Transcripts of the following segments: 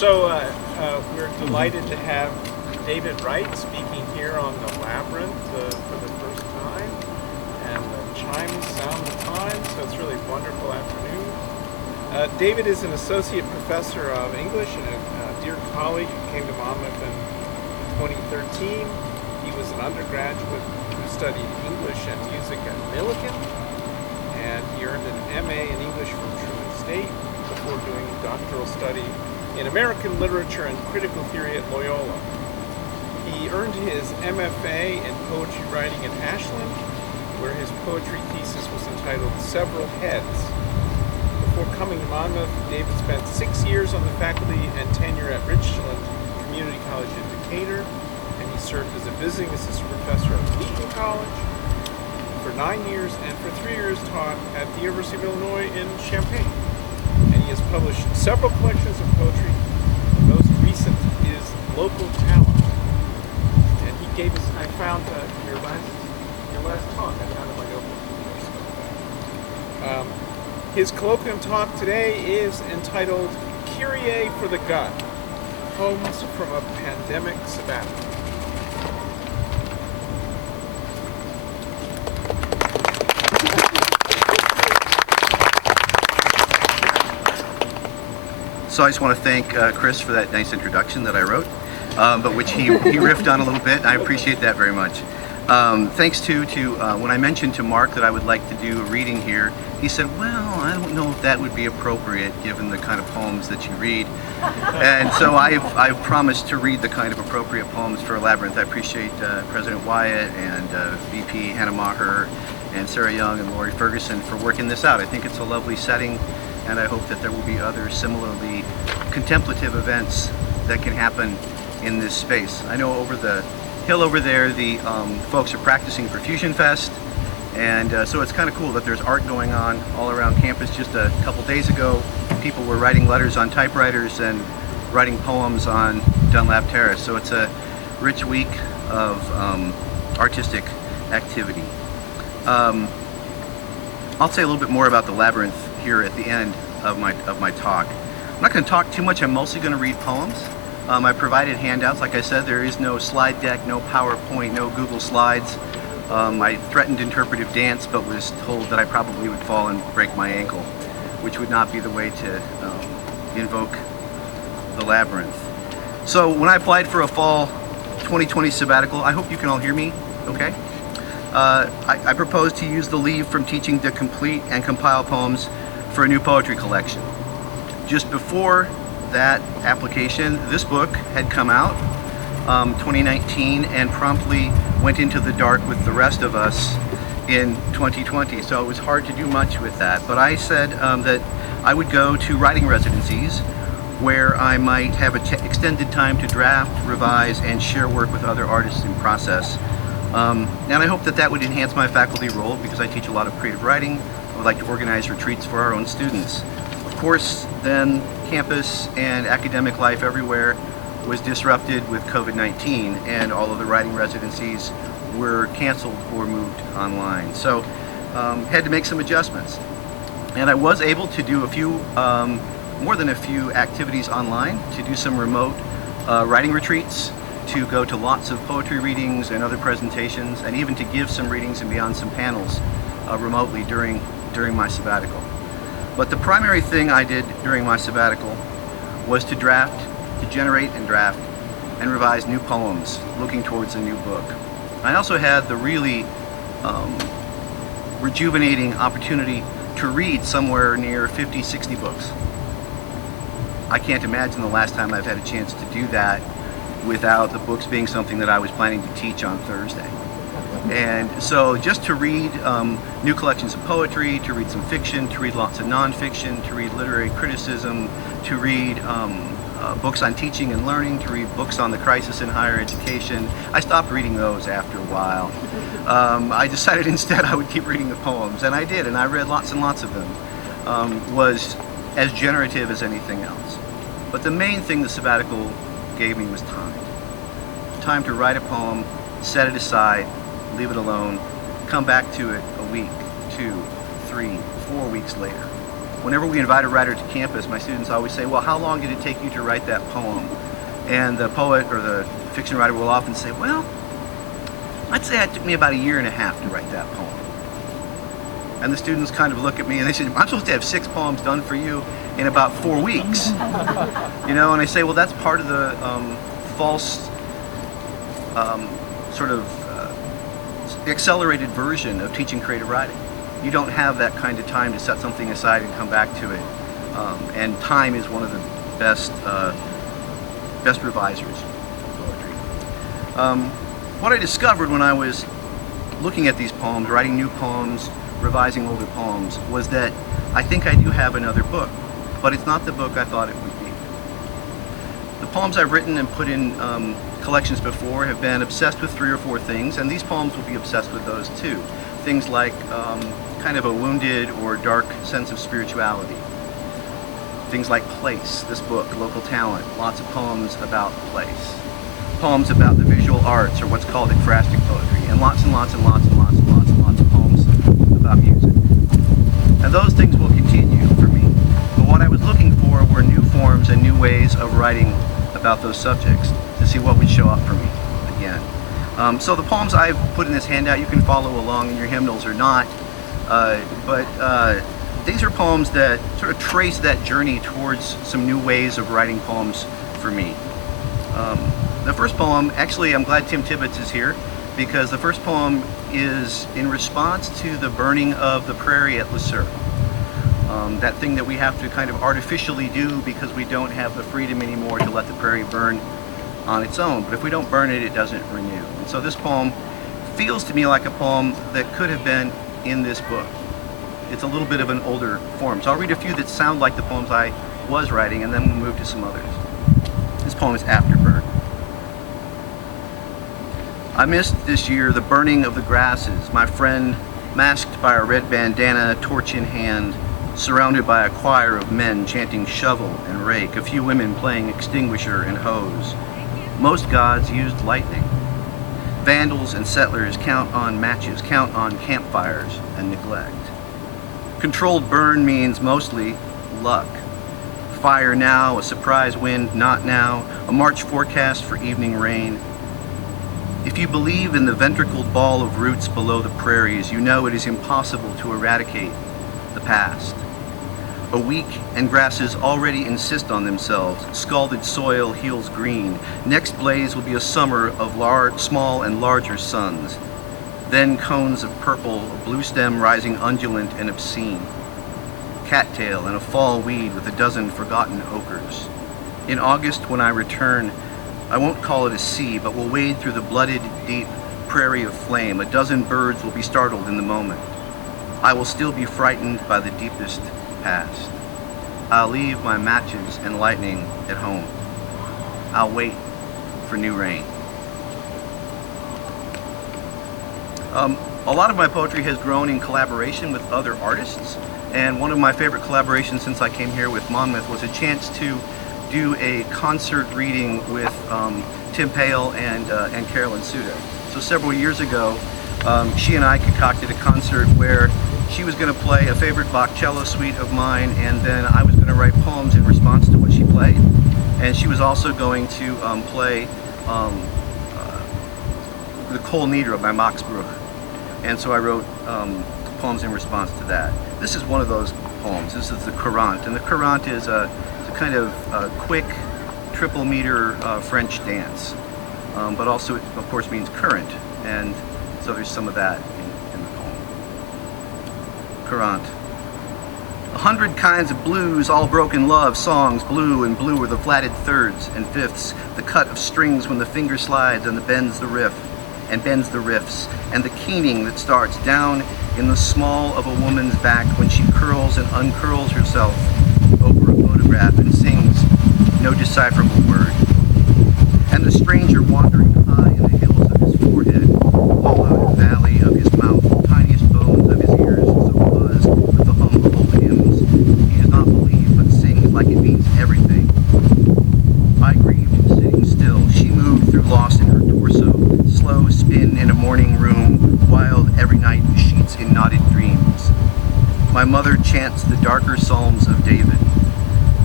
We're delighted to have David Wright speaking here on the Labyrinth for the first time, and the chimes sound the time, so it's really a wonderful afternoon. David is an associate professor of English and a dear colleague who came to Monmouth in 2013. He was an undergraduate who studied English and music at Millikan, and he earned an MA in English from Truman State before doing doctoral study in American literature and critical theory at Loyola. He earned his MFA in poetry writing at Ashland, where his poetry thesis was entitled Several Heads. Before coming to Monmouth, David spent 6 years on the faculty and tenure at Richland Community College in Decatur, and he served as a visiting assistant professor at Wheaton College for 9 years, and for 3 years taught at the University of Illinois in Champaign. And he has published several collections of poetry. The most recent is Local Talent. And he gave us, I found your last talk, I found in my notebook. His colloquium talk today is entitled Kyrie for the Gut, Poems from a Pandemic Sabbatical. So I just want to thank Chris for that nice introduction that I wrote, but which he riffed on a little bit. I appreciate that very much. Thanks to when I mentioned to Mark that I would like to do a reading here, he said, well, I don't know if that would be appropriate given the kind of poems that you read. And so I've promised to read the kind of appropriate poems for Labyrinth. I appreciate President Wyatt and VP Hannah Maher and Sarah Young and Lori Ferguson for working this out. I think it's a lovely setting, and I hope that there will be other similarly contemplative events that can happen in this space. I know over the hill over there, the folks are practicing for Fusion Fest, and so it's kind of cool that there's art going on all around campus. Just a couple days ago, people were writing letters on typewriters and writing poems on Dunlap Terrace, so it's a rich week of artistic activity. I'll say a little bit more about the Labyrinth here at the end of my talk. I'm not going to talk too much. I'm mostly going to read poems. I provided handouts. Like I said, there is no slide deck, no PowerPoint, no Google Slides. I threatened interpretive dance, but was told that I probably would fall and break my ankle, which would not be the way to invoke the Labyrinth. So when I applied for a fall 2020 sabbatical, I hope you can all hear me okay. I proposed to use the leave from teaching to complete and compile poems for a new poetry collection. Just before that application, this book had come out, 2019, and promptly went into the dark with the rest of us in 2020, so it was hard to do much with that. But I said that I would go to writing residencies where I might have extended time to draft, revise, and share work with other artists in process. And I hope that that would enhance my faculty role because I teach a lot of creative writing. I would like to organize retreats for our own students. Of course, then campus and academic life everywhere was disrupted with COVID-19, and all of the writing residencies were canceled or moved online. So had to make some adjustments. And I was able to do a few, more than a few activities online, to do some remote writing retreats, to go to lots of poetry readings and other presentations, and even to give some readings and be on some panels remotely during my sabbatical. But the primary thing I did during my sabbatical was to generate and draft and revise new poems looking towards a new book. I also had the really rejuvenating opportunity to read somewhere near 50, 60 books. I can't imagine the last time I've had a chance to do that without the books being something that I was planning to teach on Thursday. And so just to read new collections of poetry, to read some fiction, to read lots of nonfiction, to read literary criticism, to read books on teaching and learning, to read books on the crisis in higher education. I stopped reading those after a while. I decided instead I would keep reading the poems, and I did, and I read lots and lots of them. Was as generative as anything else. But the main thing the sabbatical gave me was time. Time to write a poem, set it aside, leave it alone, come back to it a week, 2, 3, 4 weeks later. whenever we invite a writer to campus, my students always say, well, how long did it take you to write that poem? And the poet or the fiction writer will often say, well, I'd say it took me about 1.5 years to write that poem. And the students kind of look at me and they say, I'm supposed to have 6 poems done for you in about 4 weeks. You know, and I say, well, that's part of the false sort of accelerated version of teaching creative writing. You don't have that kind of time to set something aside and come back to it. And time is one of the best revisers of poetry. What I discovered when I was looking at these poems, writing new poems, revising older poems, was that I think I do have another book, but it's not the book I thought it would be. The poems I've written and put in collections before have been obsessed with 3 or 4 things, and these poems will be obsessed with those too. Things like kind of a wounded or dark sense of spirituality. Things like place, this book, Local Talent, lots of poems about place. Poems about the visual arts, or what's called ekphrastic poetry, and lots and lots and lots and lots and lots and lots of poems about music. And those things will continue for me. But what I was looking for were new forms and new ways of writing about those subjects to see what would show up for me again. So the poems I've put in this handout, you can follow along in your hymnals or not, but these are poems that sort of trace that journey towards some new ways of writing poems for me. The first poem, actually I'm glad Tim Tibbetts is here, because the first poem is in response to the burning of the prairie at Le Sueur. That thing that we have to kind of artificially do because we don't have the freedom anymore to let the prairie burn on its own. But if we don't burn it, it doesn't renew. And so this poem feels to me like a poem that could have been in this book. It's a little bit of an older form. So I'll read a few that sound like the poems I was writing, and then we'll move to some others. This poem is Afterburn. I missed this year the burning of the grasses, my friend masked by a red bandana, torch in hand, surrounded by a choir of men chanting shovel and rake, a few women playing extinguisher and hose. Most gods used lightning. Vandals and settlers count on matches, count on campfires and neglect. Controlled burn means mostly luck. Fire now, a surprise wind not now, a March forecast for evening rain. If you believe in the ventricled ball of roots below the prairies, you know it is impossible to eradicate the past. A week and grasses already insist on themselves. Scalded soil heals green. Next blaze will be a summer of small and larger suns. Then cones of purple, a blue stem rising undulant and obscene. Cattail and a fall weed with a dozen forgotten ochres. In August, when I return, I won't call it a sea, but will wade through the blooded, deep prairie of flame. A dozen birds will be startled in the moment. I will still be frightened by the deepest past. I'll leave my matches and lightning at home. I'll wait for new rain. A lot of my poetry has grown in collaboration with other artists, and one of my favorite collaborations since I came here with Monmouth was a chance to do a concert reading with Tim Pale and Carolyn Suda. So several years ago, she and I concocted a concert where she was going to play a favorite Bach cello suite of mine, and then I was going to write poems in response to what she played. And she was also going to play the Kol Nidra by Max Bruch. And so I wrote poems in response to that. This is one of those poems. This is the Courant, and the Courant is a kind of quick triple meter French dance, but also it of course means current, and so there's some of that in the poem. Courant. 100 kinds of blues, all broken love songs, blue and blue are the flatted thirds and fifths, the cut of strings when the finger slides and bends the riff, and bends the riffs, and the keening that starts down in the small of a woman's back when she curls and uncurls herself over a photograph and sings no decipherable word. And the stranger wandering high in the hills of his forehead, hollowed valley of his mouth, tiniest bones of his ears, so buzz with the hum of old hymns. He does not believe, but sings like it means everything. I grieved sitting still. She moved through lost in her torso, slow spin in a morning room, wild every night sheets in knotted dreams. My mother chants the darker psalms of David.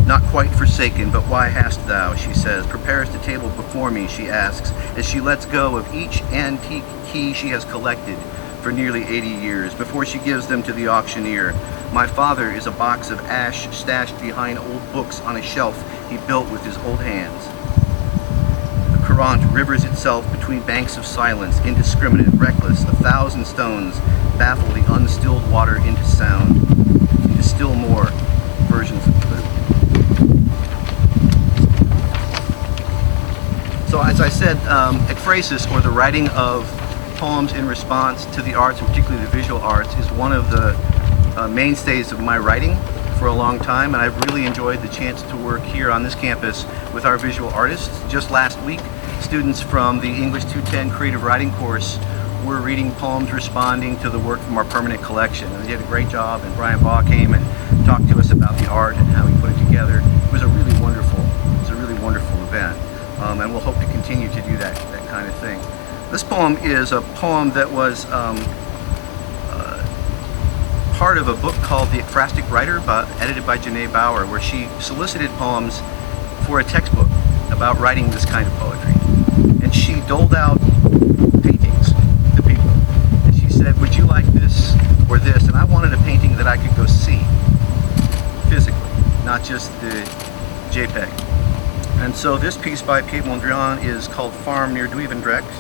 Not quite forsaken, but why hast thou, she says, prepares the table before me, she asks, as she lets go of each antique key she has collected for nearly 80 years, before she gives them to the auctioneer. My father is a box of ash stashed behind old books on a shelf he built with his old hands. The Courant rivers itself between banks of silence, indiscriminate, reckless. 1,000 stones baffle the unstilled water into sound, into still more versions of blue. So as I said, ekphrasis, or the writing of poems in response to the arts, and particularly the visual arts, is one of the mainstays of my writing for a long time, and I've really enjoyed the chance to work here on this campus with our visual artists. Just last week, students from the English 210 creative writing course were reading poems responding to the work from our permanent collection. And they did a great job, and Brian Baugh came and talked to us about the art and how he put it together. It was a really wonderful event, and we'll hope to continue to do that kind of thing. This poem is a poem that was part of a book called The Ekphrastic Writer, edited by Janae Bauer, where she solicited poems for a textbook about writing this kind of poetry. And she doled out paintings to people. And she said, would you like this or this? And I wanted a painting that I could go see physically, not just the JPEG. And so this piece by Pierre Mondrian is called Farm near Duivendrecht,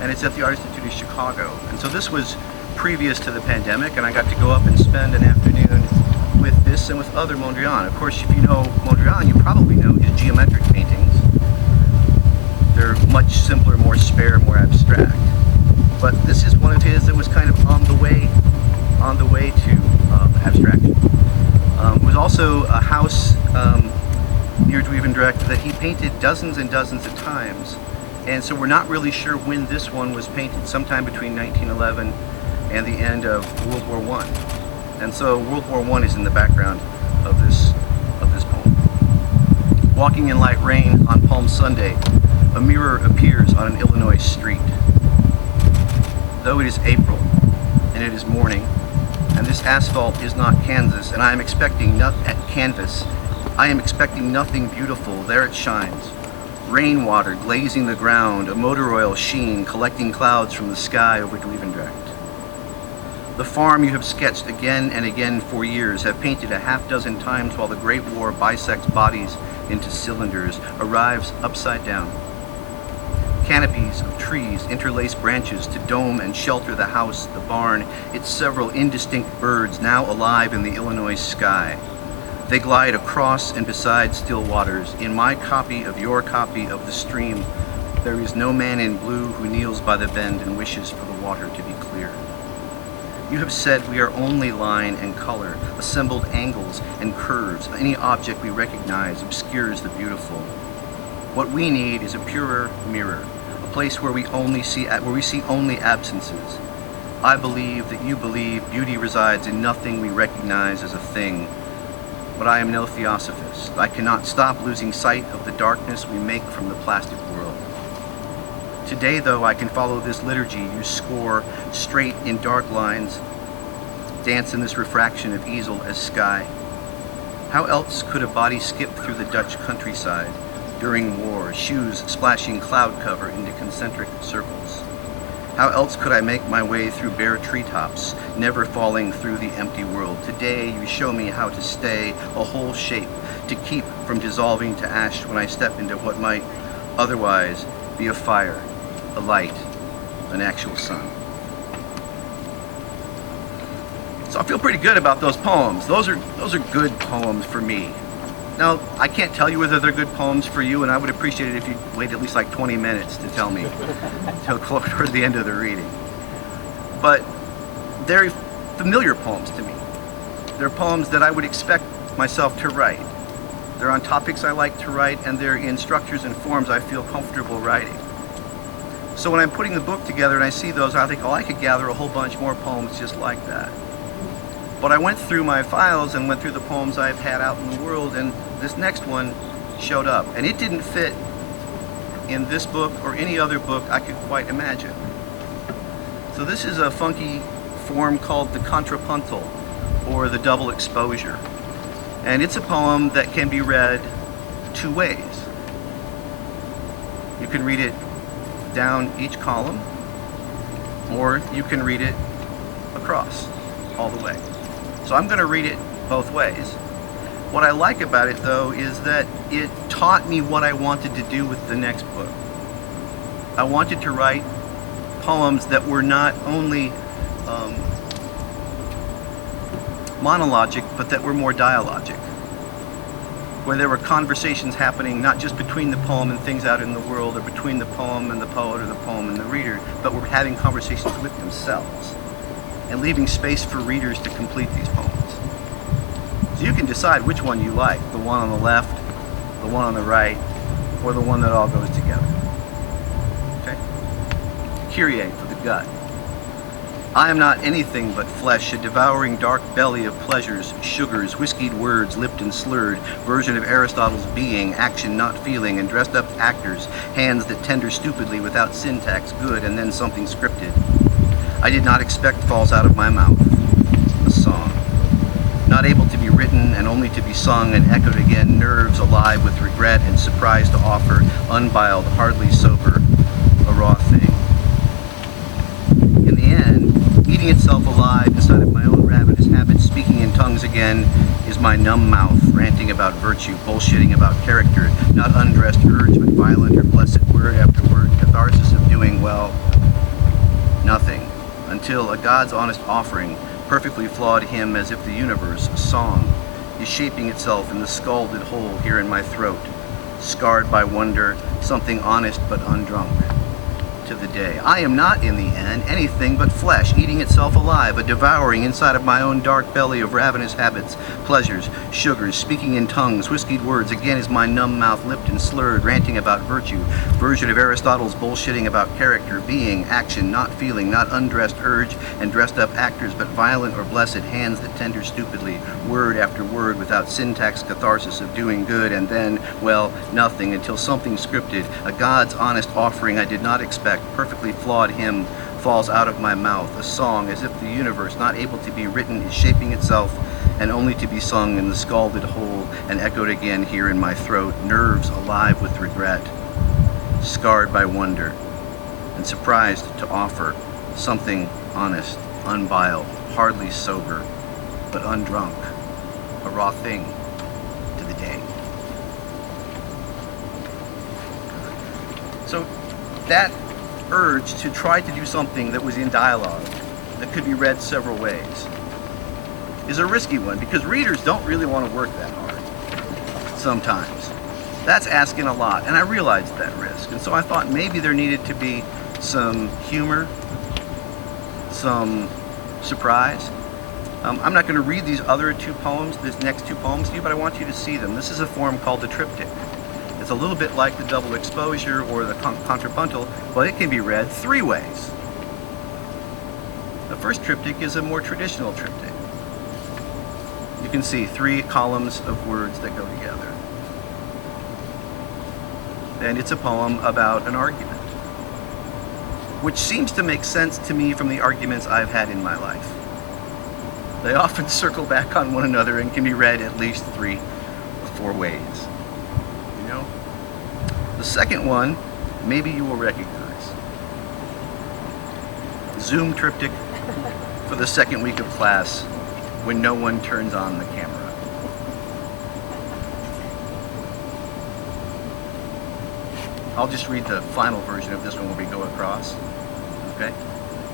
and it's at the Art Institute of Chicago. And so this was previous to the pandemic, and I got to go up and spend an afternoon with this and with other Mondrian. Of course, if you know Mondrian, you probably know his geometric paintings. They're much simpler, more spare, more abstract. But this is one of his that was kind of on the way to abstraction. It was also a house near Duivendrecht that he painted dozens and dozens of times. And so we're not really sure when this one was painted, sometime between 1911 and the end of World War I. And so World War I is in the background of this poem. Walking in light rain on Palm Sunday, a mirror appears on an Illinois street. Though it is April and it is morning, and this asphalt is not Kansas, and I am expecting I am expecting nothing beautiful. There it shines. Rainwater glazing the ground, a motor oil sheen collecting clouds from the sky over Duivendrecht. The farm you have sketched again and again for years, have painted a half-dozen times while the Great War bisects bodies into cylinders, arrives upside down. Canopies of trees interlace branches to dome and shelter the house, the barn, its several indistinct birds now alive in the Illinois sky. They glide across and beside still waters. In my copy of your copy of the stream, there is no man in blue who kneels by the bend and wishes for the water to be clear. You have said we are only line and color, assembled angles and curves. Any object we recognize obscures the beautiful. What we need is a purer mirror, a place where we see only absences. I believe that you believe beauty resides in nothing we recognize as a thing. But I am no theosophist. I cannot stop losing sight of the darkness we make from the plastic world. Today, though, I can follow this liturgy you score straight in dark lines, dance in this refraction of easel as sky. How else could a body skip through the Dutch countryside during war, shoes splashing cloud cover into concentric circles? How else could I make my way through bare treetops, never falling through the empty world? Today you show me how to stay a whole shape, to keep from dissolving to ash when I step into what might otherwise be a fire, a light, an actual sun. So I feel pretty good about those poems. Those are good poems for me. Now, I can't tell you whether they're good poems for you, and I would appreciate it if you'd wait at least like 20 minutes to tell me until towards the end of the reading. But they're familiar poems to me. They're poems that I would expect myself to write. They're on topics I like to write, and they're in structures and forms I feel comfortable writing. So when I'm putting the book together and I see those, I think, oh, I could gather a whole bunch more poems just like that. But I went through my files and went through the poems I've had out in the world, and this next one showed up. And it didn't fit in this book or any other book I could quite imagine. So this is a funky form called the Contrapuntal, or the double exposure. And it's a poem that can be read two ways. You can read it down each column, or you can read it across all the way. So I'm going to read it both ways. What I like about it, though, is that it taught me what I wanted to do with the next book. I wanted to write poems that were not only monologic, but that were more dialogic, where there were conversations happening not just between the poem and things out in the world, or between the poem and the poet, or the poem and the reader, but we're having conversations with themselves and leaving space for readers to complete these poems. So you can decide which one you like, the one on the left, the one on the right, or the one that all goes together. Okay? Kyrie for the gut. I am not anything but flesh, a devouring dark belly of pleasures, sugars, whiskied words, lipped and slurred, version of Aristotle's being, action not feeling, and dressed up actors, hands that tender stupidly without syntax, good, and then something scripted. I did not expect falls out of my mouth. A song. Not able to be written and only to be sung and echoed again, nerves alive with regret and surprise to offer, unbiled, hardly sober, a raw thing. In the end, eating itself alive inside of my own ravenous habits, speaking in tongues again, is my numb mouth, ranting about virtue, bullshitting about character, not undressed urge, but violent or blessed word after word, catharsis of doing, well, nothing, until a God's honest offering, perfectly flawed hymn as if the universe, a song, is shaping itself in the scalded hole here in my throat, scarred by wonder, something honest but undrunk. To the day. I am not, in the end, anything but flesh, eating itself alive, a devouring inside of my own dark belly of ravenous habits, pleasures, sugars, speaking in tongues, whiskied words, again is my numb mouth lipped and slurred, ranting about virtue, version of Aristotle's bullshitting about character, being, action, not feeling, not undressed urge, and dressed up actors, but violent or blessed hands that tender stupidly, word after word, without syntax, catharsis of doing good, and then, well, nothing, until something scripted, a God's honest offering I did not expect, perfectly flawed hymn falls out of my mouth, a song as if the universe, not able to be written, is shaping itself and only to be sung in the scalded hole and echoed again here in my throat, nerves alive with regret, scarred by wonder, and surprised to offer something honest, unbiled, hardly sober, but undrunk, a raw thing to the day. So that urge to try to do something that was in dialogue, that could be read several ways, is a risky one, because readers don't really want to work that hard sometimes. That's asking a lot, and I realized that risk, and so I thought maybe there needed to be some humor, some surprise. I'm not going to read these other two poems, these next two poems to you, but I want you to see them. This is a form called the triptych. It's a little bit like the double exposure or the contrapuntal, but it can be read three ways. The first triptych is a more traditional triptych. You can see three columns of words that go together. And it's a poem about an argument, which seems to make sense to me from the arguments I've had in my life. They often circle back on one another and can be read at least 3 or 4 ways. You know? The second one, maybe you will recognize. Zoom triptych for the second week of class when no one turns on the camera. I'll just read the final version of this one when we go across. Okay?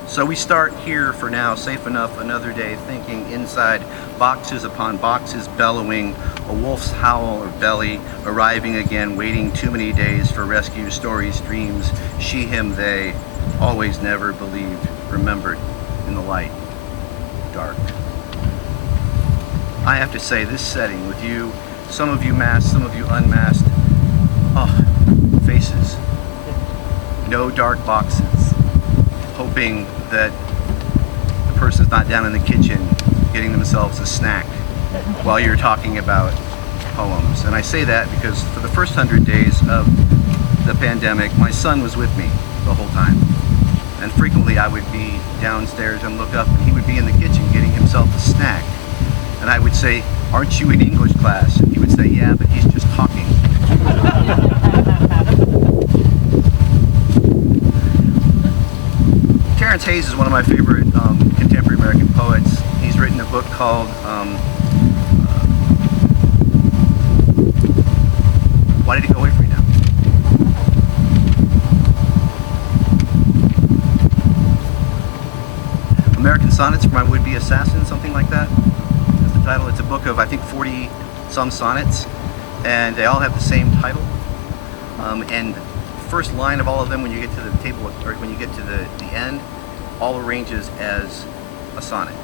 So we start here for now, safe enough, another day, thinking inside boxes upon boxes, bellowing, a wolf's howl or belly, arriving again, waiting too many days for rescue, stories, dreams, she, him, they, always, never, believed, remembered, in the light, dark. I have to say, this setting with you, some of you masked, some of you unmasked, oh, faces, no dark boxes, hoping that the person's not down in the kitchen getting themselves a snack while you're talking about poems. And I say that because for the first 100 days of the pandemic, my son was with me the whole time. And frequently I would be downstairs and look up and he would be in the kitchen getting himself a snack. And I would say, aren't you in English class? And he would say, yeah, but he's just talking. Terence Hayes is one of my favorite contemporary American poets. He's written a book called Why Did It Go Away From You Now? American Sonnets for My Would-Be Assassin, something like that. That's the title. It's a book of, I think, 40-some sonnets, and they all have the same title. And first line of all of them, when you get to the table, or when you get to the end, all arranges as a sonnet.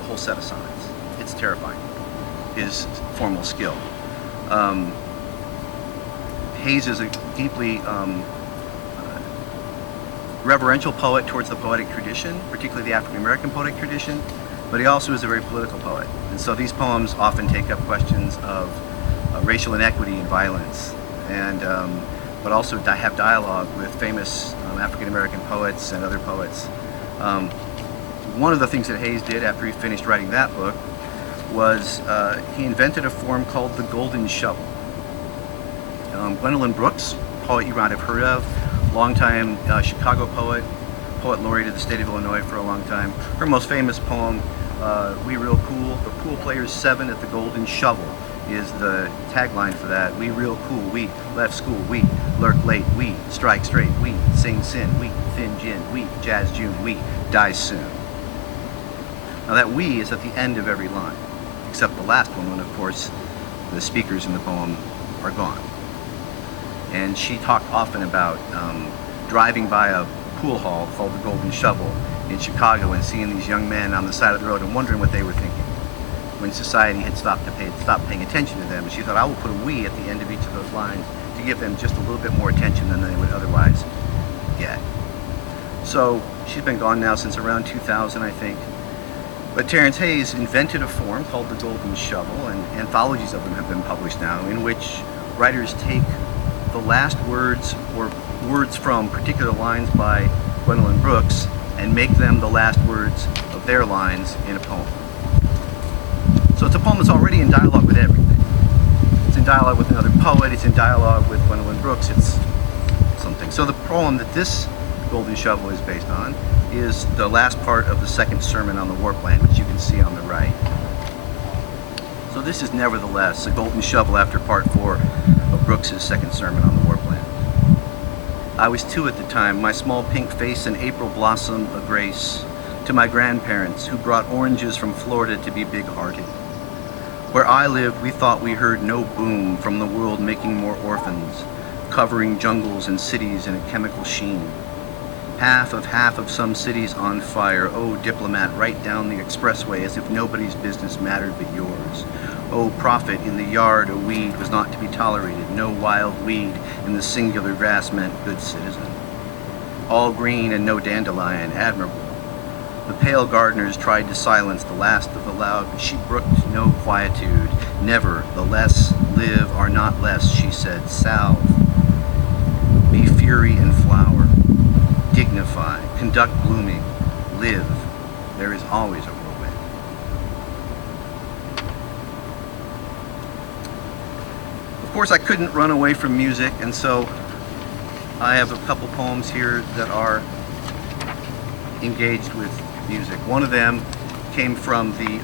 A whole set of sonnets. It's terrifying. His formal skill. Hayes is a deeply reverential poet towards the poetic tradition, particularly the African American poetic tradition, but he also is a very political poet. And so these poems often take up questions of racial inequity and violence, and but also have dialogue with famous African American poets and other poets. One of the things that Hayes did after he finished writing that book was he invented a form called the golden shovel. Gwendolyn Brooks, poet you might have heard of, longtime Chicago poet laureate of the state of Illinois for a long time. Her most famous poem, We Real Cool, the pool players 7 at the golden shovel, is the tagline for that. We real cool, we left school, we lurk late, we strike straight, we sing sin, we thin gin, we jazz June, we die soon. Now that we is at the end of every line, except the last one when, of course, the speakers in the poem are gone. And she talked often about driving by a pool hall called the Golden Shovel in Chicago and seeing these young men on the side of the road and wondering what they were thinking when society had stopped paying attention to them. And she thought, I will put a we at the end of each of those lines to give them just a little bit more attention than they would otherwise get. So she's been gone now since around 2000, I think. But Terence Hayes invented a form called the Golden Shovel, and anthologies of them have been published now, in which writers take the last words or words from particular lines by Gwendolyn Brooks and make them the last words of their lines in a poem. So it's a poem that's already in dialogue with everything. It's in dialogue with another poet, it's in dialogue with Gwendolyn Brooks, it's something. So the poem that this Golden Shovel is based on is the last part of the second sermon on the Warpland, which you can see on the right. So this is nevertheless a Golden Shovel after part 4 of Brooks's second sermon on the Warpland. I was 2 at the time, my small pink face an April blossom, a grace to my grandparents who brought oranges from Florida to be big-hearted. Where I lived, we thought we heard no boom from the world making more orphans, covering jungles and cities in a chemical sheen. Half of some cities on fire. Oh, diplomat, right down the expressway as if nobody's business mattered but yours. Oh, prophet, in the yard a weed was not to be tolerated. No wild weed in the singular grass meant good citizen. All green and no dandelion, admirable. The pale gardeners tried to silence the last of the loud, but she brooked no quietude. Never, the less live are not less, she said. Salve, be fury and flower. Dignify, conduct blooming, live. There is always a whirlwind. Of course, I couldn't run away from music, and so I have a couple poems here that are engaged with music. One of them came from the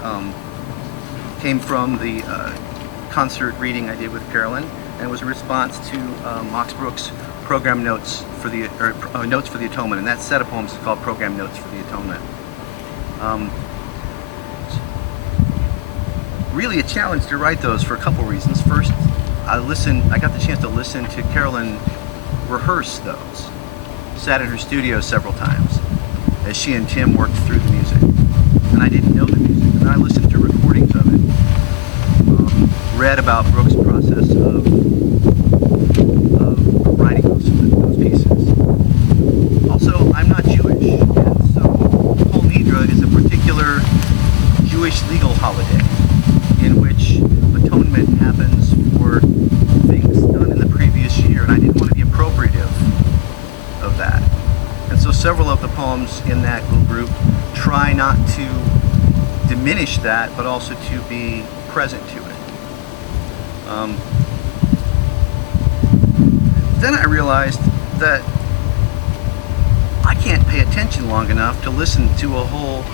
concert reading I did with Carolyn, and was a response to Max Brooks' program notes for the Notes for the Atonement, and that set of poems is called Program Notes for the Atonement. Really a challenge to write those for a couple reasons. First, I got the chance to listen to Carolyn rehearse those. Sat in her studio several times as she and Tim worked through the music, and I didn't know the music, and I listened to recordings of it. Read about Brooks' process of writing those pieces. Also, I'm not Jewish, and so Kol Nidre is a particular Jewish legal holiday in which atonement happens for things done in the previous year, and I didn't want to be appropriative of that. And so several of the poems in that little group try not to diminish that, but also to be present to it. Then I realized that I can't pay attention long enough to listen to a whole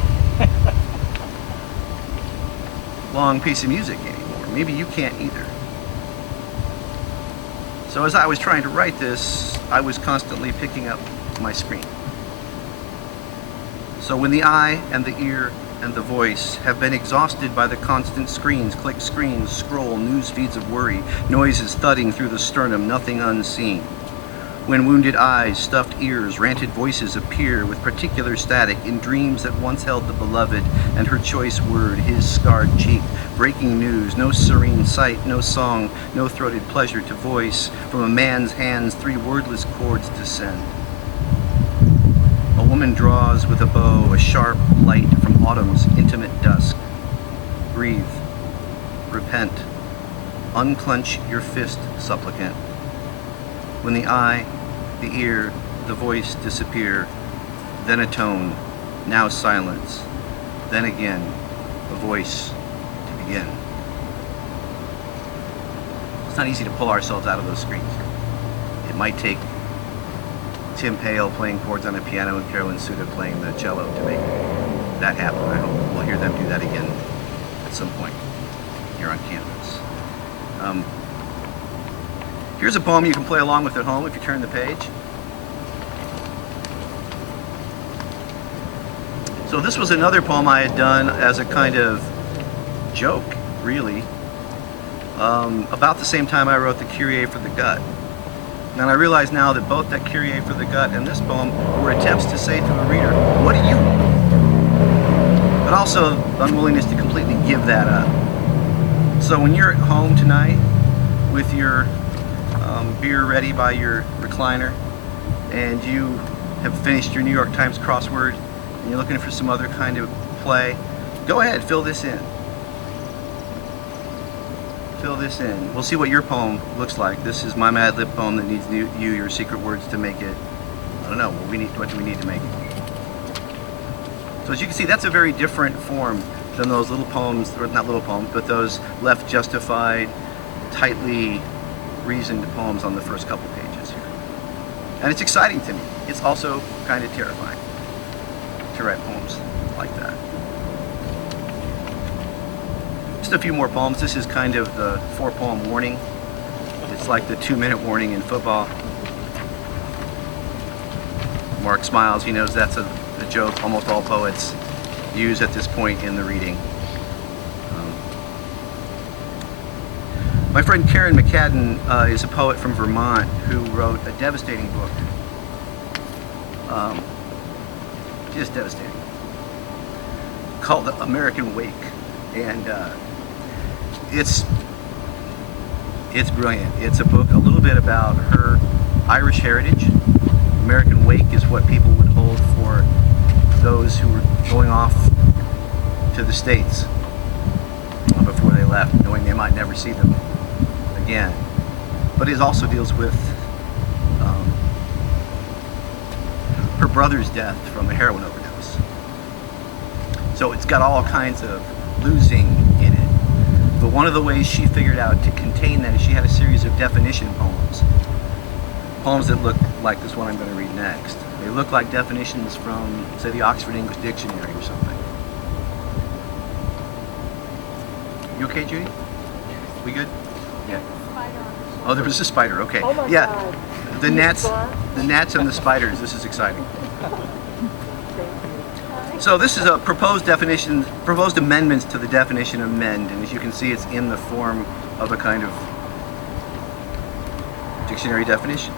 long piece of music anymore. Maybe you can't either. So as I was trying to write this, I was constantly picking up my screen. So when the eye and the ear and the voice have been exhausted by the constant screens, click screens, scroll, news feeds of worry, noises thudding through the sternum, nothing unseen. When wounded eyes, stuffed ears, ranted voices appear with particular static in dreams that once held the beloved and her choice word, his scarred cheek. Breaking news, no serene sight, no song, no throated pleasure to voice. From a man's hands, 3 wordless chords descend. A woman draws with a bow a sharp light from autumn's intimate dusk. Breathe. Repent. Unclench your fist, supplicant. When the eye, the ear, the voice disappear, then a tone, now silence, then again, a voice to begin. It's not easy to pull ourselves out of those screens. It might take Tim Pale playing chords on a piano and Carolyn Suda playing the cello to make that happen. I hope we'll hear them do that again at some point here on campus. Here's a poem you can play along with at home if you turn the page. So this was another poem I had done as a kind of joke, really, about the same time I wrote the Kyrie for the Gut. And I realize now that both that Kyrie for the Gut and this poem were attempts to say to a reader, what do you want? But also unwillingness to completely give that up. So when you're at home tonight with your beer ready by your recliner and you have finished your New York Times crossword and you're looking for some other kind of play, go ahead, fill this in. Fill this in. We'll see what your poem looks like. This is my Mad Lib poem that needs your secret words to make it. I don't know, what do we need to make it? So as you can see, that's a very different form than those little poems, or not little poems, but those left justified, tightly reasoned poems on the first couple pages here. And it's exciting to me. It's also kind of terrifying to write poems like that. Just a few more poems. This is kind of the 4-poem warning. It's like the 2-minute warning in football. Mark smiles. He knows that's a joke almost all poets use at this point in the reading. My friend Karen McCadden is a poet from Vermont who wrote a devastating book. Just devastating. Called The American Wake. And it's brilliant. It's a book a little bit about her Irish heritage. American Wake is what people would hold for those who were going off to the States before they left, knowing they might never see them again. But it also deals with her brother's death from a heroin overdose. So it's got all kinds of losing in it. But one of the ways she figured out to contain that is she had a series of definition poems. Poems that look like this one I'm going to read next. They look like definitions from, say, the Oxford English Dictionary or something. You okay, Judy? We good? Yeah. Oh, there was a spider. Okay. Oh my yeah. God. The gnats and the spiders. This is exciting. So this is a proposed amendments to the definition of mend, and as you can see, it's in the form of a kind of dictionary definition.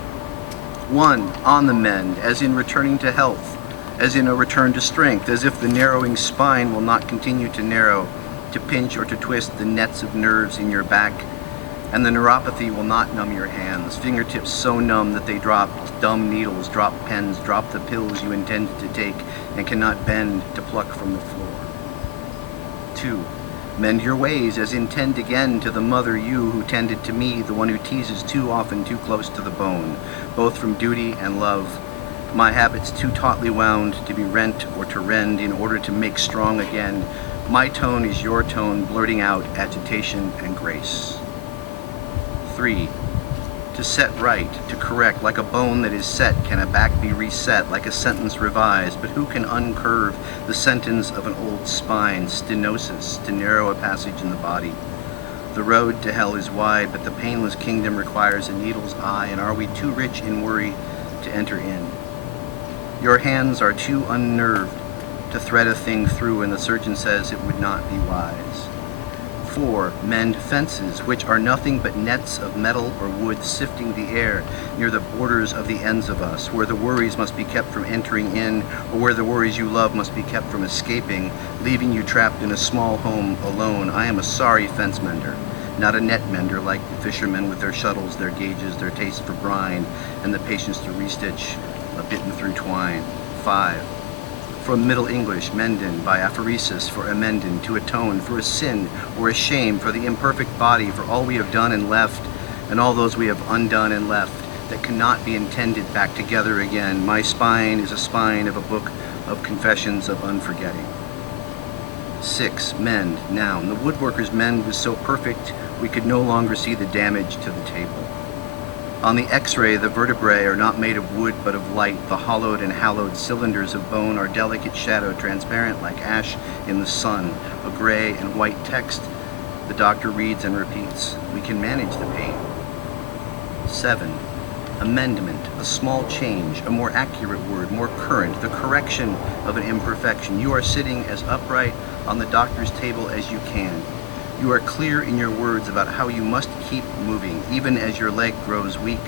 1, on the mend, as in returning to health, as in a return to strength, as if the narrowing spine will not continue to narrow, to pinch or to twist the nets of nerves in your back, and the neuropathy will not numb your hands, fingertips so numb that they drop dumb needles, drop pens, drop the pills you intended to take and cannot bend to pluck from the floor. 2, mend your ways, as in tend again to the mother you who tended to me, the one who teases too often too close to the bone, both from duty and love, my habits too tautly wound to be rent or to rend in order to make strong again, My tone is your tone, blurting out agitation and grace. 3. To set right, to correct, like a bone that is set, can a back be reset, like a sentence revised, but who can uncurve the sentence of an old spine, stenosis, to narrow a passage in the body? The road to hell is wide, but the painless kingdom requires a needle's eye, and are we too rich in worry to enter in? Your hands are too unnerved to thread a thing through, and the surgeon says it would not be wise. 4. Mend fences, which are nothing but nets of metal or wood sifting the air near the borders of the ends of us, where the worries must be kept from entering in, or where the worries you love must be kept from escaping, leaving you trapped in a small home alone. I am a sorry fence mender, not a net mender like the fishermen with their shuttles, their gauges, their taste for brine, and the patience to restitch a bitten through twine. 5. From Middle English, menden, by aphoresis, for amenden, to atone, for a sin or a shame, for the imperfect body, for all we have done and left, and all those we have undone and left, that cannot be intended back together again. My spine is a spine of a book of confessions of unforgetting. 6. Mend, noun. The woodworker's mend was so perfect we could no longer see the damage to the table. On the X-ray, the vertebrae are not made of wood but of light. The hollowed and hallowed cylinders of bone are delicate shadow, transparent like ash in the sun. A gray and white text the doctor reads and repeats. We can manage the pain. 7. Amendment, a small change, a more accurate word, more current, the correction of an imperfection. You are sitting as upright on the doctor's table as you can. You are clear in your words about how you must keep moving, even as your leg grows weak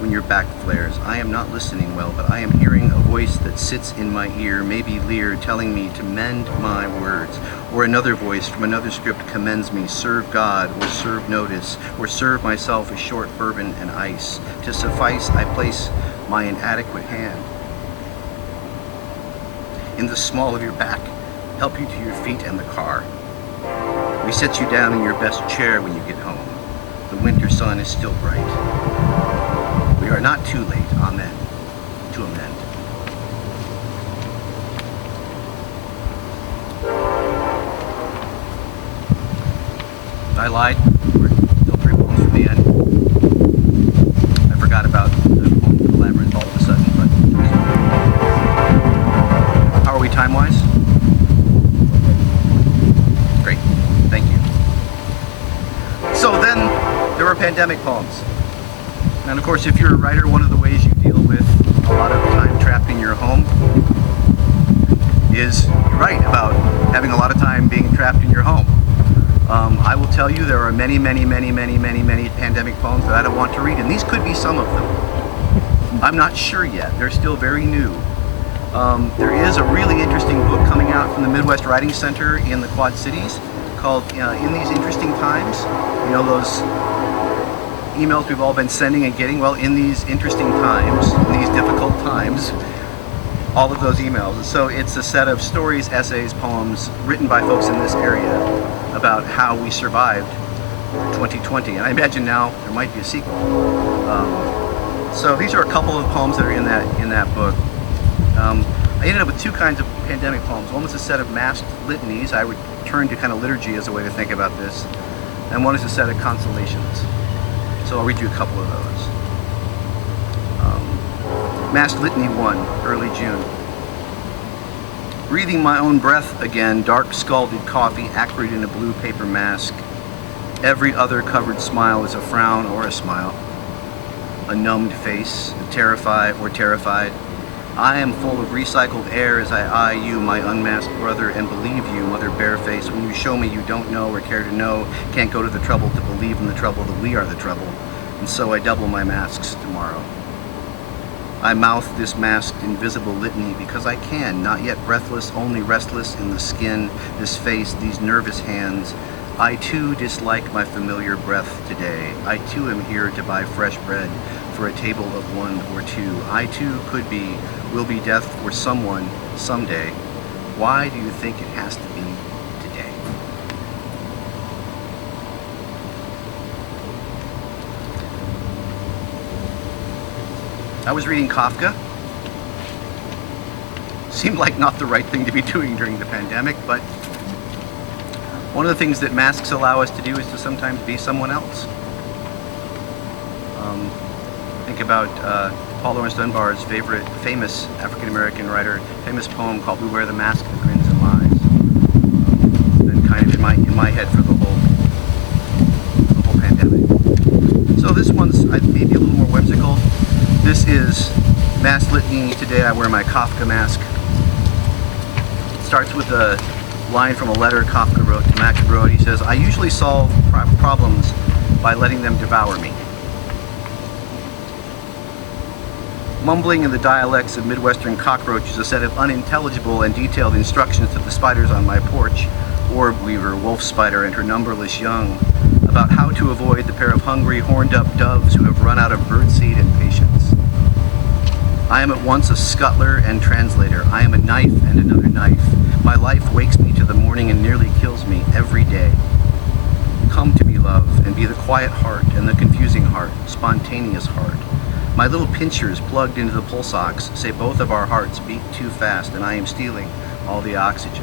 when your back flares. I am not listening well, but I am hearing a voice that sits in my ear, maybe Lear, telling me to mend my words. Or another voice from another script commends me, serve God, or serve notice, or serve myself a short bourbon and ice. To suffice, I place my inadequate hand in the small of your back, help you to your feet and the car. We set you down in your best chair when you get home. The winter sun is still bright. We are not too late, amen, to amend. I lied. We're still 3 poems from the end. I forgot about the poem, The Labyrinth, all of a sudden, but how are we time-wise? Great. Thank you. So then there were pandemic poems. And of course, if you're a writer, one of the ways you deal with a lot of time trapped in your home is you write about having a lot of time being trapped in your home. I will tell you there are many pandemic poems that I don't want to read, and these could be some of them. I'm not sure yet. They're still very new. There is a really interesting book coming out from the Midwest Writing Center in the Quad Cities called In These Interesting Times. You know those emails we've all been sending and getting? Well, in these interesting times, in these difficult times, all of those emails. So it's a set of stories, essays, poems written by folks in this area about how we survived 2020. And I imagine now there might be a sequel. So these are a couple of poems that are in that book. I ended up with 2 kinds of pandemic poems. One was a set of masked litanies. I would turn to kind of liturgy as a way to think about this. And one is a set of consolations. So I'll read you a couple of those. Masked Litany 1, early June. Breathing my own breath again, dark scalded coffee, acrid in a blue paper mask. Every other covered smile is a frown or a smile. A numbed face, terrified. I am full of recycled air as I eye you, my unmasked brother, and believe you, mother bareface, when you show me you don't know or care to know, can't go to the trouble to believe in the trouble that we are the trouble, and so I double my masks tomorrow. I mouth this masked, invisible litany because I can, not yet breathless, only restless in the skin, this face, these nervous hands. I too dislike my familiar breath today. I too am here to buy fresh bread for a table of 1 or 2. I too could be, will be death for someone someday. Why do you think it has to be today? I was reading Kafka. Seemed like not the right thing to be doing during the pandemic, but One of the things that masks allow us to do is to sometimes be someone else. Think about Paul Laurence Dunbar's famous African-American writer, famous poem called "We Wear the Mask That Grins and Lies." It's been kind of in my head for the whole pandemic. So this one's maybe a little more whimsical. This is Mass Litany. Today I wear my Kafka mask. It starts with a line from a letter Kafka wrote to Max Brod. He says, "I usually solve problems by letting them devour me." Mumbling in the dialects of Midwestern cockroaches a set of unintelligible and detailed instructions to the spiders on my porch, orb weaver, wolf spider, and her numberless young, about how to avoid the pair of hungry, horned-up doves who have run out of birdseed and patience. I am at once a scuttler and translator. I am a knife and another knife. My life wakes me to the morning and nearly kills me every day. Come to me, love, and be the quiet heart and the confusing heart, spontaneous heart. My little pinchers plugged into the pulse ox say both of our hearts beat too fast and I am stealing all the oxygen.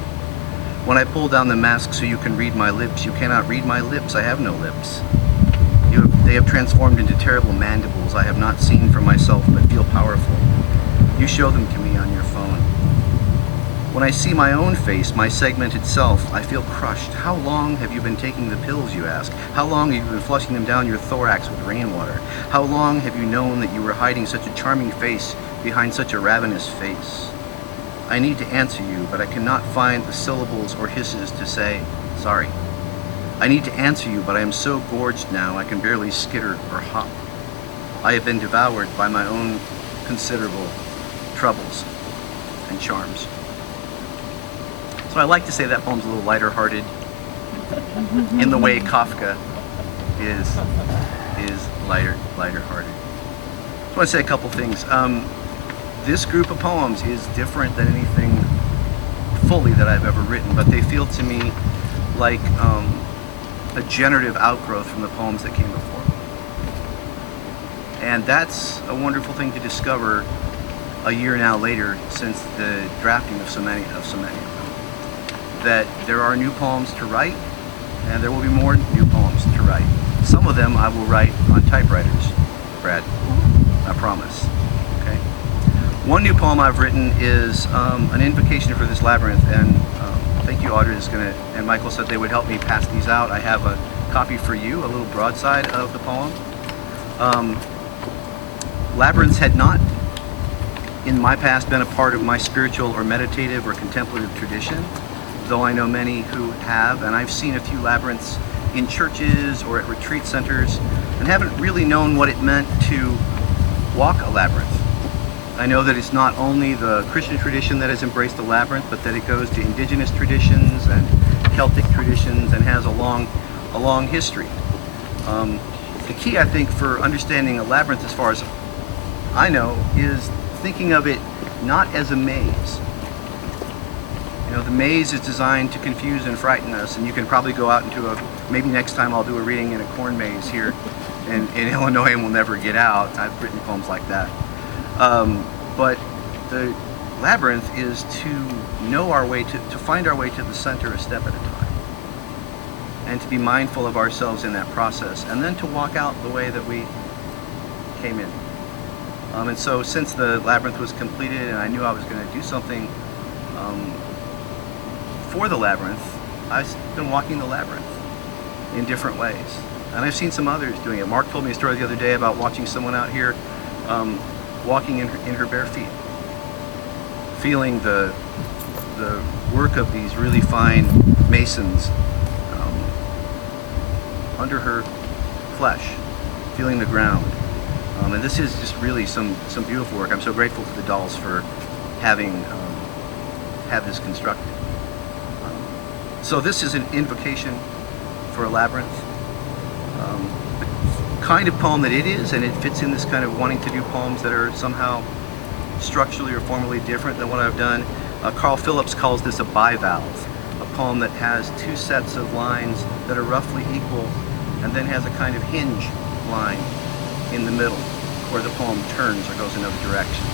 When I pull down the mask so you can read my lips, you cannot read my lips. I have no lips. They have transformed into terrible mandibles I have not seen for myself but feel powerful. You show them to me on your phone. When I see my own face, my segmented self, I feel crushed. How long have you been taking the pills, you ask? How long have you been flushing them down your thorax with rainwater? How long have you known that you were hiding such a charming face behind such a ravenous face? I need to answer you, but I cannot find the syllables or hisses to say, sorry. I need to answer you, but I am so gorged now I can barely skitter or hop. I have been devoured by my own considerable troubles and charms. So I like to say that poem's a little lighter-hearted in the way Kafka is lighter-hearted. I want to say a couple things. This group of poems is different than anything fully that I've ever written, but they feel to me like a generative outgrowth from the poems that came before me. And that's a wonderful thing to discover a year now later since the drafting of so many of them. That there are new poems to write, and there will be more new poems to write. Some of them I will write on typewriters, Brad, I promise. Okay. One new poem I've written is an invocation for this labyrinth, and thank you, Audrey and Michael said they would help me pass these out. I have a copy for you, a little broadside of the poem. Labyrinths had not, in my past, been a part of my spiritual or meditative or contemplative tradition, though I know many who have, and I've seen a few labyrinths in churches or at retreat centers and haven't really known what it meant to walk a labyrinth. I know that it's not only the Christian tradition that has embraced the labyrinth, but that it goes to indigenous traditions and Celtic traditions and has a long history. The key, I think, for understanding a labyrinth, as far as I know, is thinking of it not as a maze. You know, the maze is designed to confuse and frighten us, and you can probably go out into maybe next time I'll do a reading in a corn maze here in Illinois and we'll never get out. I've written poems like that. But the labyrinth is to know our way, to find our way to the center a step at a time. And to be mindful of ourselves in that process, and then to walk out the way that we came in. And so since the labyrinth was completed and I knew I was going to do something for the labyrinth, I've been walking the labyrinth in different ways. And I've seen some others doing it. Mark told me a story the other day about watching someone out here walking in her bare feet, feeling the work of these really fine masons under her flesh, feeling the ground. And this is just really some beautiful work. I'm so grateful to the dolls for having had this constructed. So this is an invocation for a labyrinth. The kind of poem that it is, and it fits in this kind of wanting to do poems that are somehow structurally or formally different than what I've done. Carl Phillips calls this a bivalve, a poem that has two sets of lines that are roughly equal and then has a kind of hinge line in the middle where the poem turns or goes another direction.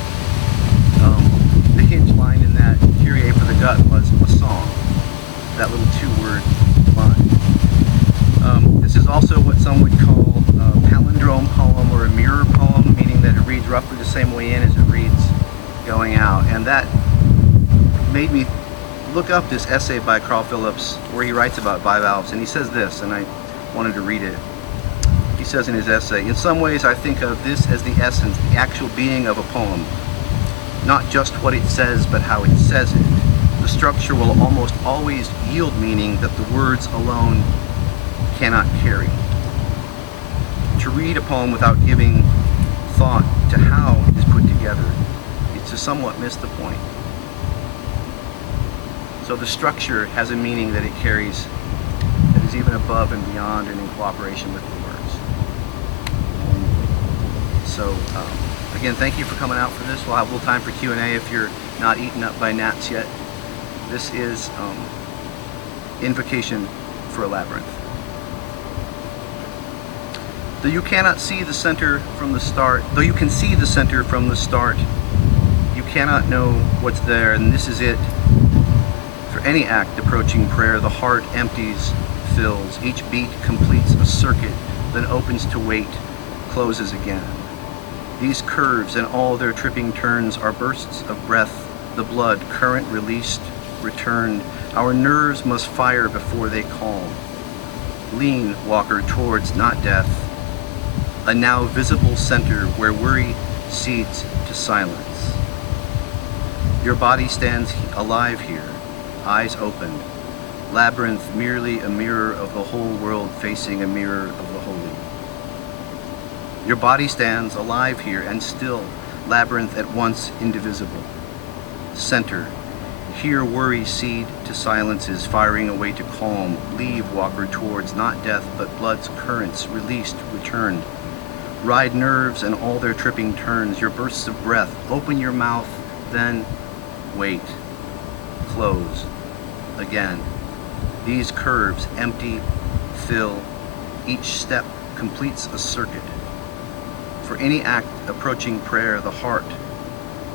The hinge line in that Kyrie for the Gut was a song, that little two-word line. This is also what some would call a palindrome poem or a mirror poem, meaning that it reads roughly the same way in as it reads going out. And that made me look up this essay by Carl Phillips where he writes about bivalves, and he says this, and I wanted to read it. He says in his essay, "In some ways I think of this as the essence, the actual being of a poem. Not just what it says, but how it says it. The structure will almost always yield meaning that the words alone cannot carry. To read a poem without giving thought to how it is put together is to somewhat miss the point. So the structure has a meaning that it carries that is even above and beyond and in cooperation with the words." So again, thank you for coming out for this. We'll have a little time for Q&A if you're not eaten up by gnats yet. This is Invocation for a Labyrinth. Though you cannot see the center from the start, though you can see the center from the start, you cannot know what's there, and this is it. For any act approaching prayer, the heart empties, fills. Each beat completes a circuit, then opens to wait, closes again. These curves and all their tripping turns are bursts of breath, the blood, current released, returned. Our nerves must fire before they calm. Lean, walker, towards not death, a now visible center where worry cedes to silence. Your body stands alive here, eyes open. Labyrinth, merely a mirror of the whole world facing a mirror of the holy. Your body stands alive here and still, labyrinth at once indivisible. Center, here worry cede to silences, firing away to calm. Leave, walker, towards not death, but blood's currents, released, returned. Ride nerves and all their tripping turns, your bursts of breath. Open your mouth, then wait. Close. Again. These curves empty, fill. Each step completes a circuit. For any act approaching prayer, the heart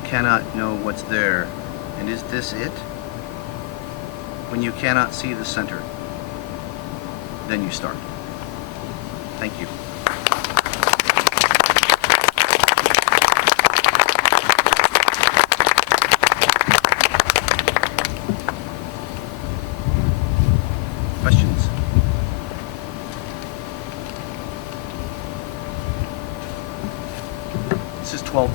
cannot know what's there. And is this it? When you cannot see the center, then you start. Thank you. Questions? This is $12.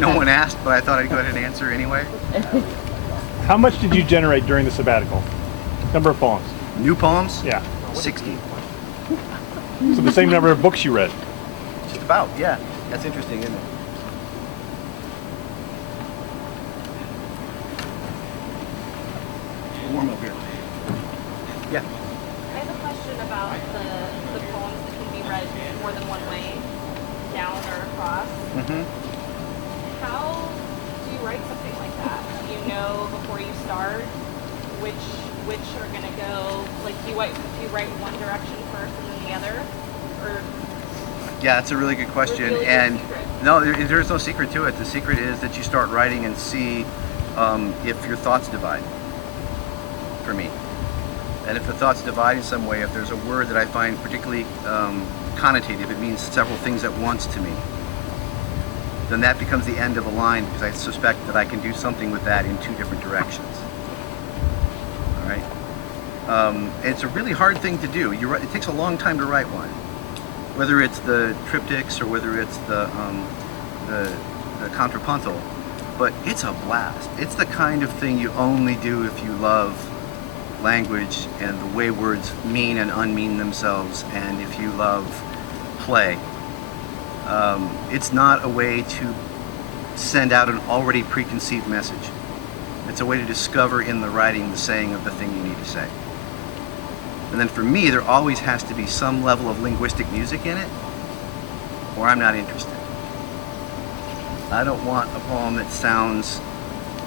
No one asked, but I thought I'd go ahead and answer anyway. How much did you generate during the sabbatical? Number of poems? New poems? Yeah. 60. So the same number of books you read? Just about, yeah. That's interesting, isn't it? Warm up here. Yeah. I have a question about the poems that can be read more than one way, down or across. Mm-hmm. How do you write something like that? Do you know before you start which are going to go, like do you write one direction first and then the other? Or Yeah, that's a really good question. really And secret? no, there's no secret to it. The secret is that you start writing and see if your thoughts divide, for me. And if the thoughts divide in some way, if there's a word that I find particularly connotative, it means several things at once to me, then that becomes the end of a line, because I suspect that I can do something with that in two different directions. All right? It's a really hard thing to do. It takes a long time to write one, whether it's the triptychs or whether it's the contrapuntal. But it's a blast. It's the kind of thing you only do if you love language and the way words mean and unmean themselves, and if you love play. It's not a way to send out an already preconceived message. It's a way to discover in the writing the saying of the thing you need to say. And then for me, there always has to be some level of linguistic music in it, or I'm not interested. I don't want a poem that sounds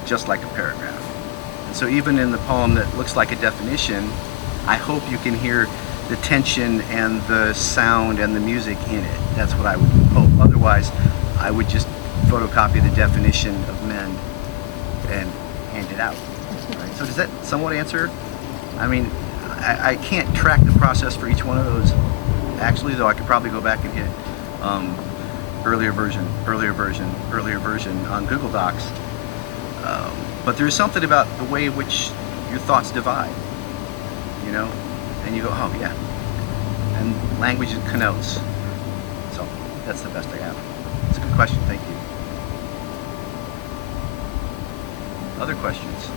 just like a paragraph. And so even in the poem that looks like a definition, I hope you can hear the tension and the sound and the music in it. That's what I would hope. Otherwise, I would just photocopy the definition of men and hand it out. Right? So does that somewhat answer? I mean, I can't track the process for each one of those. Actually, though, I could probably go back and hit earlier version on Google Docs. But there's something about the way in which your thoughts divide, you know, and you go, oh yeah, and language connotes. So that's the best I have. It's a good question. Thank you. Other questions?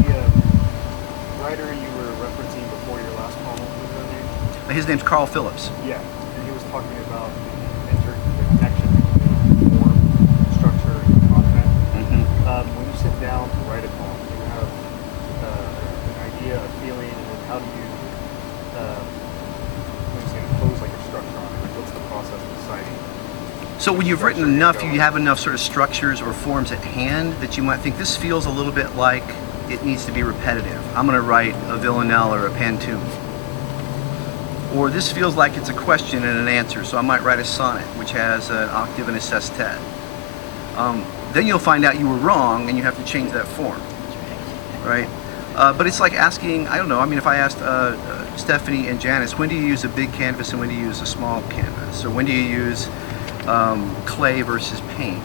The writer you were referencing before your last poem, what was his name? His name's Carl Phillips. Yeah, and he was talking about the connection between form, structure, and content. When you sit down to write a poem, do you have an idea, a feeling, and then how do you, when you say impose like a structure on it? Like what's the process of deciding? So when you've written enough, you have enough sort of structures or forms at hand that you might think this feels a little bit like it needs to be repetitive. I'm going to write a villanelle or a pantoum. Or this feels like it's a question and an answer, so I might write a sonnet, which has an octave and a sestet. Then you'll find out you were wrong and you have to change that form, right? But it's like asking, I don't know, I mean, if I asked Stephanie and Janice, when do you use a big canvas and when do you use a small canvas? Or when do you use clay versus paint?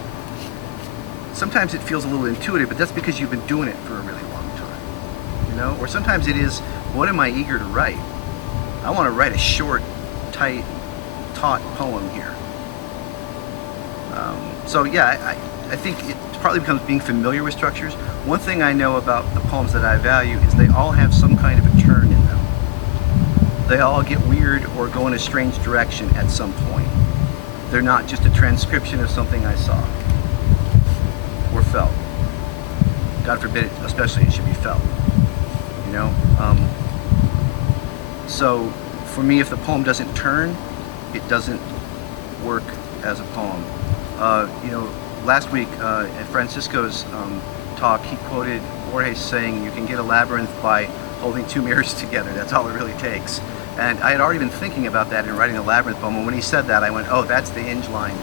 Sometimes it feels a little intuitive, but that's because you've been doing it for a really long time, you know? Or sometimes it is, what am I eager to write? I want to write a short, tight, taut poem here. So yeah, I think it partly becomes being familiar with structures. One thing I know about the poems that I value is they all have some kind of a turn in them. They all get weird or go in a strange direction at some point. They're not just a transcription of something I saw or felt. God forbid, especially it should be felt, you know? So for me, if the poem doesn't turn, it doesn't work as a poem. You know, last week at Francisco's talk, he quoted Borges saying, you can get a labyrinth by holding two mirrors together. That's all it really takes. And I had already been thinking about that in writing the labyrinth poem, and when he said that, I went, oh, that's the hinge line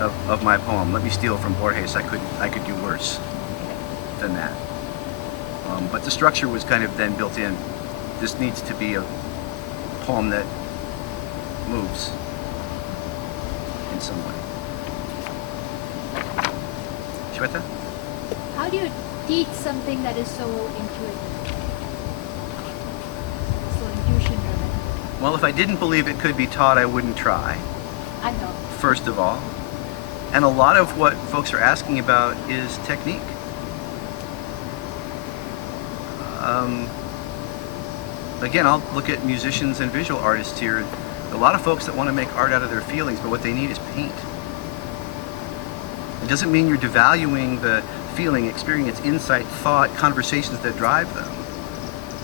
of my poem. Let me steal from Borges. I could do worse than that. But the structure was kind of then built in. This needs to be a poem that moves in some way. Shweta? How do you teach something that is so intuitive? So intuition driven. Well, if I didn't believe it could be taught, I wouldn't try, I know. first of all. And a lot of what folks are asking about is technique. Again, I'll look at musicians and visual artists here. A lot of folks that want to make art out of their feelings, but what they need is paint. It doesn't mean you're devaluing the feeling, experience, insight, thought, conversations that drive them.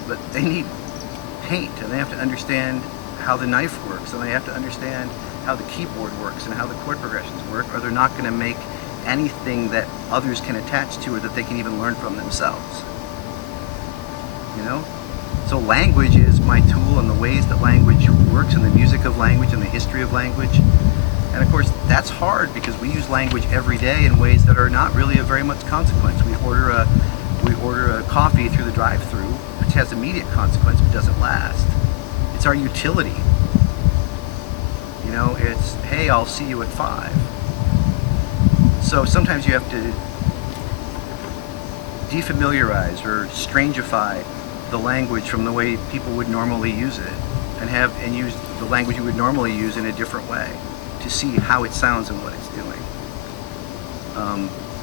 But they need paint, and they have to understand how the knife works, and they have to understand how the keyboard works and how the chord progressions work, or they're not going to make anything that others can attach to or that they can even learn from themselves. You know? So language is my tool, and the ways that language works, and the music of language, and the history of language. And of course, that's hard because we use language every day in ways that are not really of very much consequence. We order a coffee through the drive-thru, which has immediate consequence but doesn't last. It's our utility. You know, it's, hey, I'll see you at 5. So sometimes you have to defamiliarize or strangify the language from the way people would normally use it, and use the language you would normally use in a different way to see how it sounds and what it's doing.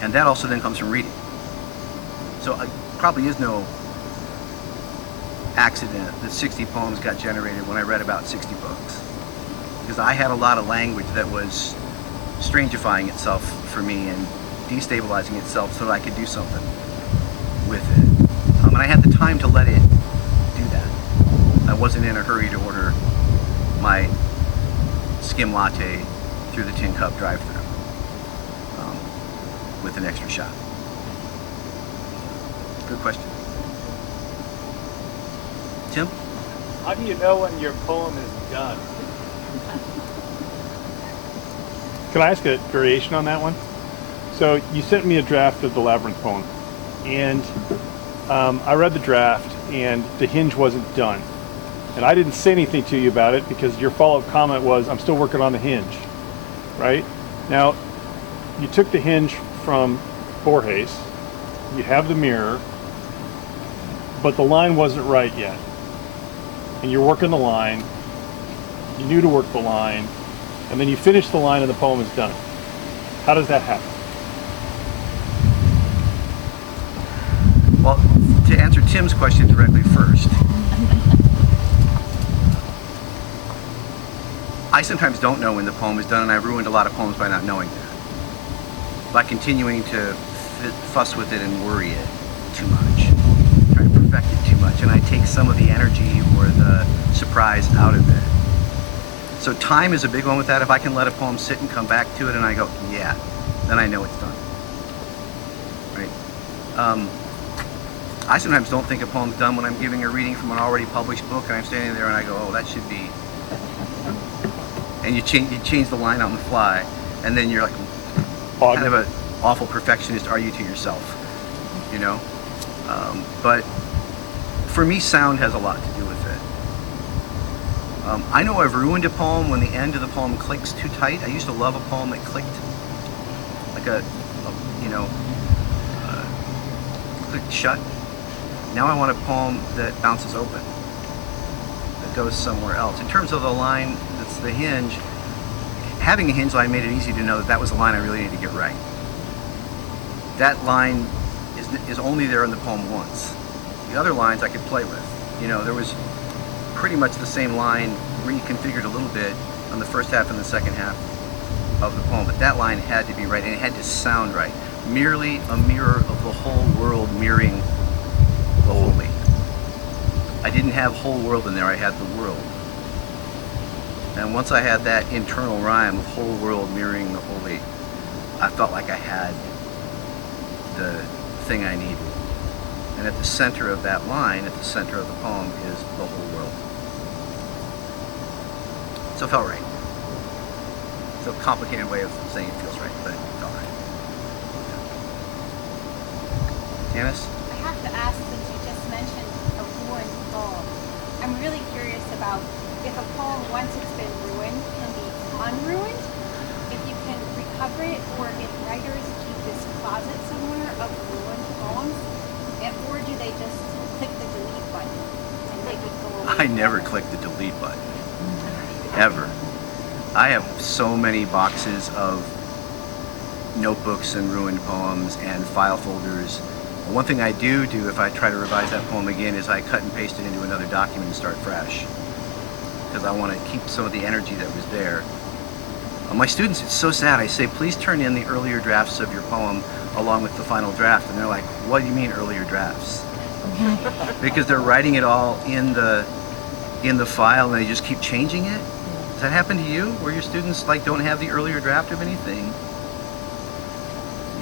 And that also then comes from reading. So it probably is no accident that 60 poems got generated when I read about 60 books. Because I had a lot of language that was strangifying itself for me and destabilizing itself so that I could do something with it. And I had the time to let it do that. I wasn't in a hurry to order my skim latte through the tin cup drive-thru with an extra shot. Good question. Tim? How do you know when your poem is done? Can I ask a variation on that one? So you sent me a draft of the Labyrinth poem, and I read the draft, and the hinge wasn't done. And I didn't say anything to you about it because your follow-up comment was, I'm still working on the hinge, right? Now, you took the hinge from Borges, you have the mirror, but the line wasn't right yet. And you're working the line, you knew to work the line, and then you finish the line and the poem is done. How does that happen? Well, to answer Tim's question directly first, I sometimes don't know when the poem is done, and I've ruined a lot of poems by not knowing that. By continuing to fuss with it and worry it too much, try to perfect it too much, and I take some of the energy or the surprise out of it. So time is a big one with that. If I can let a poem sit and come back to it and I go, yeah, then I know it's done. Right? I sometimes don't think a poem's done when I'm giving a reading from an already published book and I'm standing there and I go, oh, that should be... And you change the line on the fly, and then you're like, kind of an awful perfectionist are you to yourself, you know? But for me, sound has a lot to do with it. I know I've ruined a poem when the end of the poem clicks too tight. I used to love a poem that clicked, like clicked shut. Now I want a poem that bounces open, that goes somewhere else. In terms of the line that's the hinge, having a hinge line made it easy to know that that was the line I really need to get right. That line is only there in the poem once. The other lines I could play with. You know, there was pretty much the same line reconfigured a little bit on the first half and the second half of the poem, but that line had to be right, and it had to sound right. Merely a mirror of the whole world mirroring the holy. I didn't have whole world in there, I had the world. And once I had that internal rhyme of whole world mirroring the holy, I felt like I had the thing I needed. And at the center of that line, at the center of the poem, is the whole world. So it felt right. It's a complicated way of saying it feels right, but it felt right. Janice? I have to ask, since you just mentioned a ruined poem, I'm really curious about if a poem, once it's been ruined, can be unruined, if you can recover it, or if writers keep this closet somewhere of ruined poems, or do they just click the delete button and they would go away? I never click the delete button. Ever. I have so many boxes of notebooks and ruined poems and file folders. One thing I do if I try to revise that poem again is I cut and paste it into another document and start fresh, because I want to keep some of the energy that was there. My students, it's so sad, I say, please turn in the earlier drafts of your poem along with the final draft, and they're like, what do you mean earlier drafts? Because they're writing it all in the file and they just keep changing it. Does that happen to you, where your students like don't have the earlier draft of anything?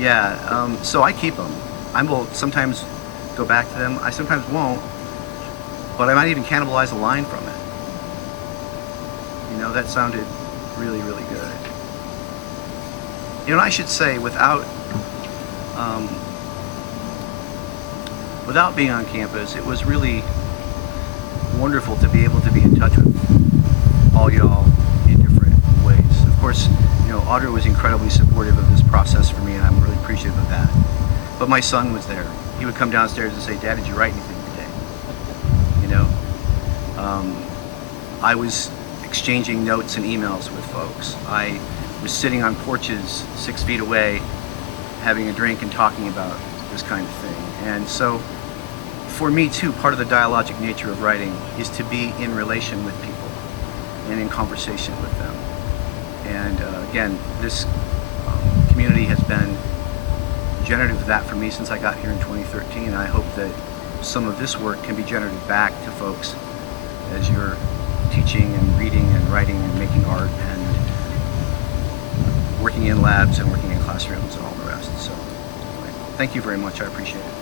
Yeah, so I keep them. I will sometimes go back to them. I sometimes won't, but I might even cannibalize a line from it. You know, that sounded really, really good. You know, I should say, without being on campus, it was really wonderful to be able to be in touch with all y'all in different ways. Of course, you know, Audrey was incredibly supportive of this process for me, and I'm really appreciative of that. But my son was there. He would come downstairs and say, Dad, did you write anything today? You know? I was exchanging notes and emails with folks. I was sitting on porches 6 feet away, having a drink and talking about this kind of thing. And so, for me too, part of the dialogic nature of writing is to be in relation with people and in conversation with them. And again, this community has been generative of that for me since I got here in 2013. And I hope that some of this work can be generative back to folks as you're teaching and reading and writing and making art and working in labs and working in classrooms and all the rest. So thank you very much. I appreciate it.